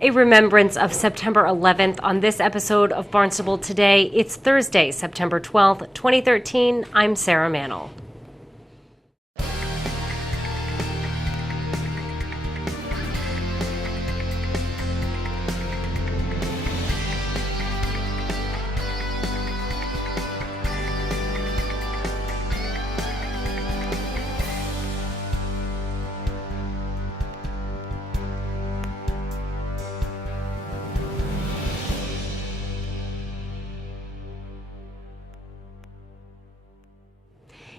A remembrance of September 11th on this episode of Barnstable Today. It's Thursday, September 12th, 2013. I'm Sarah Mannel.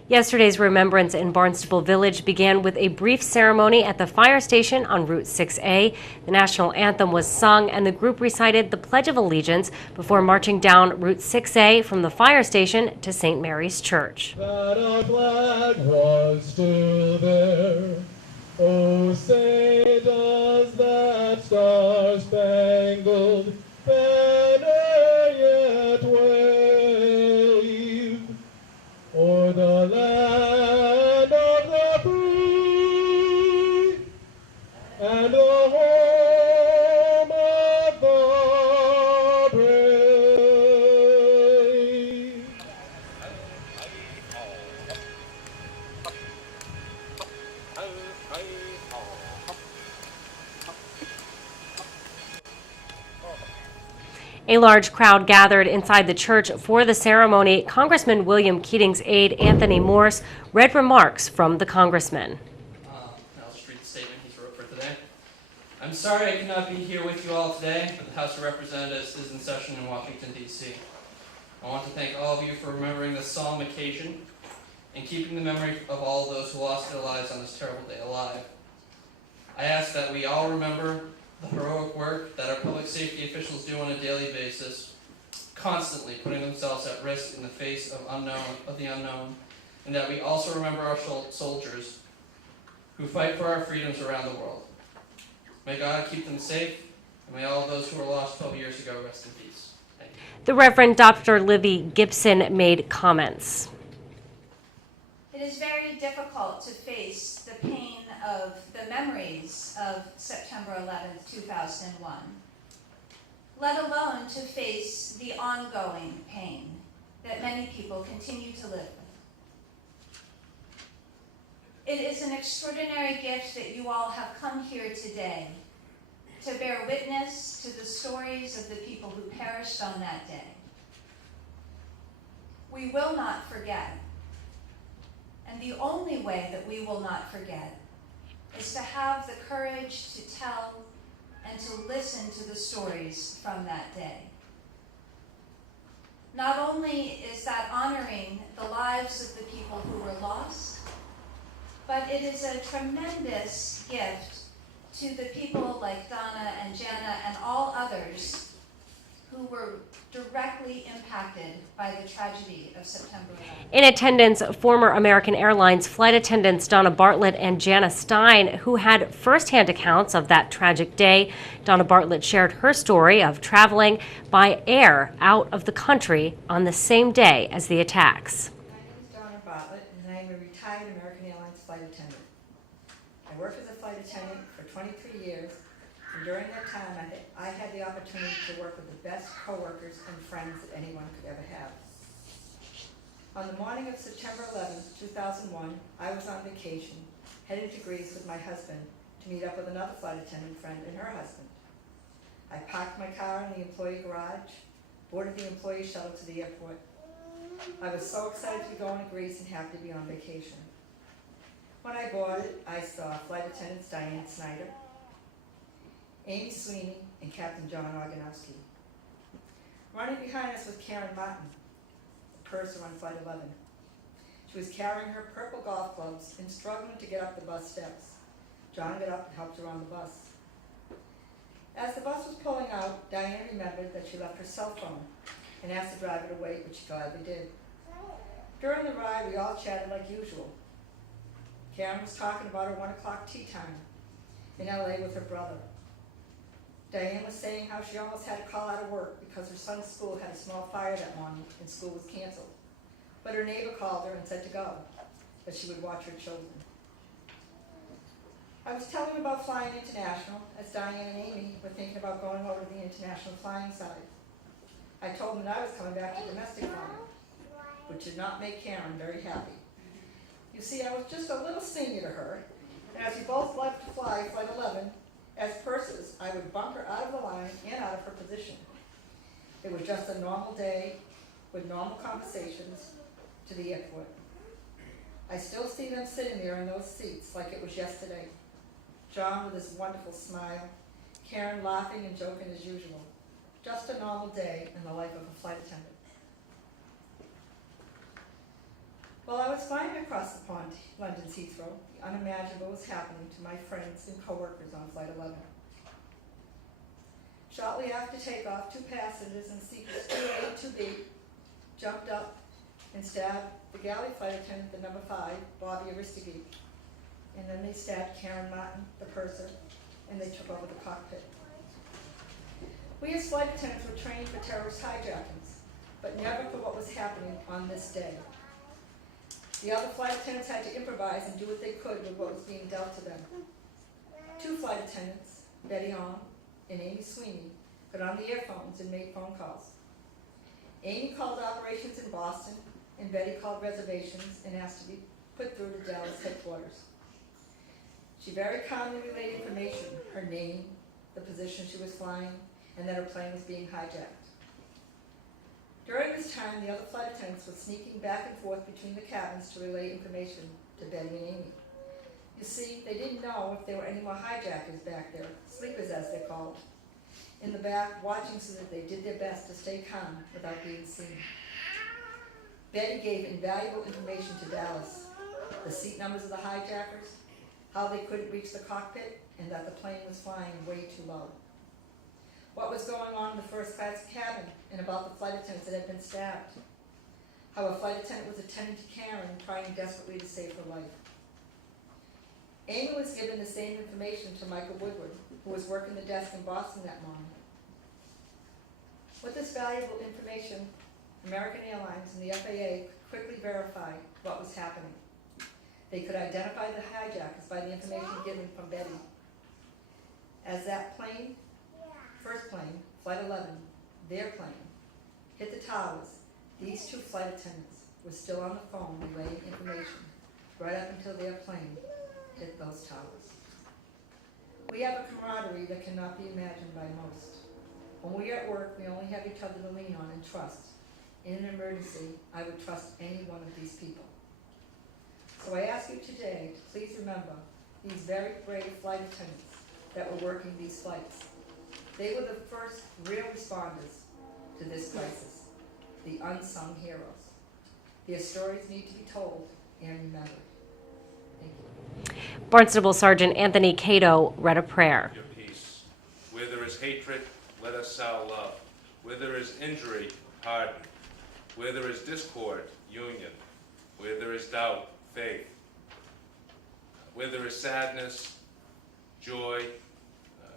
Yesterday's remembrance in Barnstable Village began with a brief ceremony at the fire station on Route 6A. The national anthem was sung and the group recited the Pledge of Allegiance before marching down Route 6A from the fire station to St. Mary's Church. That our flag was still there. Oh, say does that star-spangled banner yet wave o'er the land of the free and the home of the brave. A large crowd gathered inside the church for the ceremony. Congressman William Keating's aide, Anthony Morse, read remarks from the congressman. I'll just read the statement he's wrote for today. I'm sorry I cannot be here with you all today, but the House of Representatives is in session in Washington, D.C. I want to thank all of you for remembering this solemn occasion and keeping the memory of all those who lost their lives on this terrible day alive. I ask that we all remember the heroic work that our public safety officials do on a daily basis, constantly putting themselves at risk in the face of the unknown, and that we also remember our soldiers who fight for our freedoms around the world. May God keep them safe, and may all those who were lost 12 years ago rest in peace. Thank you. The Reverend Dr. Libby Gibson made comments. It is very difficult to face the pain of the memories of September 11th, 2001, let alone to face the ongoing pain that many people continue to live with. It is an extraordinary gift that you all have come here today to bear witness to the stories of the people who perished on that day. We will not forget. And the only way that we will not forget is to have the courage to tell and to listen to the stories from that day. Not only is that honoring the lives of the people who were lost, but it is a tremendous gift to the people like Donna and Jana and all others who were directly impacted by the tragedy of September 11th. In attendance, former American Airlines flight attendants Donna Bartlett and Jana Stein, who had firsthand accounts of that tragic day. Donna Bartlett shared her story of traveling by air out of the country on the same day as the attacks. My name is Donna Bartlett, and I am a retired American Airlines flight attendant. I worked as a flight attendant for 23 years, and during that time I had the opportunity to work with the best coworkers and friends that anyone could ever have. On the morning of September 11th, 2001, I was on vacation, headed to Greece with my husband to meet up with another flight attendant friend and her husband. I parked my car in the employee garage, boarded the employee shuttle to the airport. I was so excited to be going to Greece and happy to be on vacation. When I boarded, I saw flight attendants Diane Snyder, Amy Sweeney, and Captain John Oganowski. Running behind us was Karen Martin, the purser on Flight 11. She was carrying her purple golf clubs and struggling to get up the bus steps. John got up and helped her on the bus. As the bus was pulling out, Diane remembered that she left her cell phone and asked the driver to wait, which she gladly did. During the ride, we all chatted like usual. Karen was talking about her 1 o'clock tea time in LA with her brother. Diane was saying how she almost had to call out of work because her son's school had a small fire that morning and school was canceled. But her neighbor called her and said to go, that she would watch her children. I was telling him about flying international, as Diane and Amy were thinking about going over to the international flying side. I told him that I was coming back to domestic flying, which did not make Karen very happy. You see, I was just a little senior to her, and as we both loved to fly Flight 11, as purses, I would bump her out of the line and out of her position. It was just a normal day with normal conversations to the airport. I still see them sitting there in those seats like it was yesterday. John with his wonderful smile, Karen laughing and joking as usual. Just a normal day in the life of a flight attendant. While I was flying across the pond, London's Heathrow, the unimaginable was happening to my friends and co-workers on Flight 11. Shortly after takeoff, 2 passengers in seats 2A and 2B jumped up and stabbed the galley flight attendant, the number 5, Bobby Aristogui. And then they stabbed Karen Martin, the purser, and they took over the cockpit. We as flight attendants were trained for terrorist hijackings, but never for what was happening on this day. The other flight attendants had to improvise and do what they could with what was being dealt to them. 2 flight attendants, Betty Ong and Amy Sweeney, got on the earphones and made phone calls. Amy called operations in Boston, and Betty called reservations and asked to be put through to Dallas headquarters. She very calmly relayed information, her name, the position she was flying, and that her plane was being hijacked. During this time, the other flight attendants were sneaking back and forth between the cabins to relay information to Betty and Amy. You see, they didn't know if there were any more hijackers back there, sleepers as they're called, in the back, watching so that they did their best to stay calm without being seen. Betty gave invaluable information to Dallas, the seat numbers of the hijackers, how they couldn't reach the cockpit, and that the plane was flying way too low. What was going on in the first class cabin, and about the flight attendants that had been stabbed. How a flight attendant was attending to Karen, trying desperately to save her life. Amy was given the same information to Michael Woodward, who was working the desk in Boston that morning. With this valuable information, American Airlines and the FAA could quickly verify what was happening. They could identify the hijackers by the information given from Betty. As that plane, first plane, Flight 11, their plane, hit the towers, these 2 flight attendants were still on the phone relaying information right up until their plane hit those towers. We have a camaraderie that cannot be imagined by most. When we are at work, we only have each other to lean on and trust. In an emergency, I would trust any one of these people. So I ask you today to please remember these very brave flight attendants that were working these flights. They were the first real responders to this crisis, the unsung heroes. Their stories need to be told and remembered. Thank you. Barnstable Sergeant Anthony Cato read a prayer. Your peace. Where there is hatred, let us sow love. Where there is injury, pardon. Where there is discord, union. Where there is doubt, faith. Where there is sadness, joy.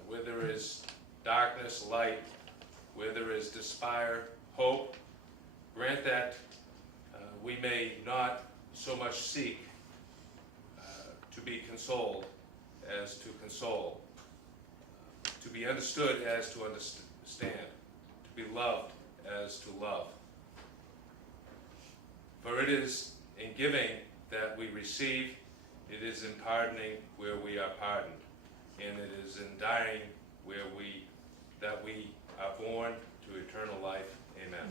Where there is darkness, light. Where there is despair, hope. Grant that we may not so much seek to be consoled as to console, to be understood as to understand, to be loved as to love. For it is in giving that we receive, it is in pardoning where we are pardoned, and it is in dying that we are born to eternal life. Amen.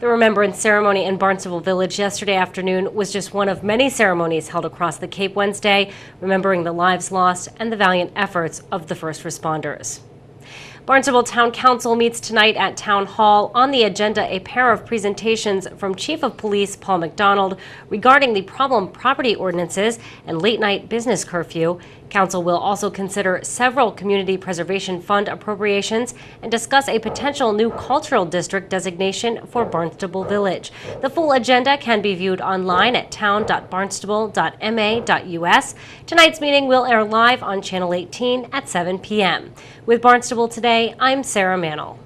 The Remembrance ceremony in Barnstable Village yesterday afternoon was just one of many ceremonies held across the Cape Wednesday, remembering the lives lost and the valiant efforts of the first responders. Barnstable Town Council meets tonight at Town Hall. On the agenda, a pair of presentations from Chief of Police Paul McDonald regarding the problem property ordinances and late-night business curfew. Council will also consider several Community Preservation Fund appropriations and discuss a potential new cultural district designation for Barnstable Village. The full agenda can be viewed online at town.barnstable.ma.us. Tonight's meeting will air live on Channel 18 at 7 p.m. With Barnstable Today, I'm Sarah Mannell.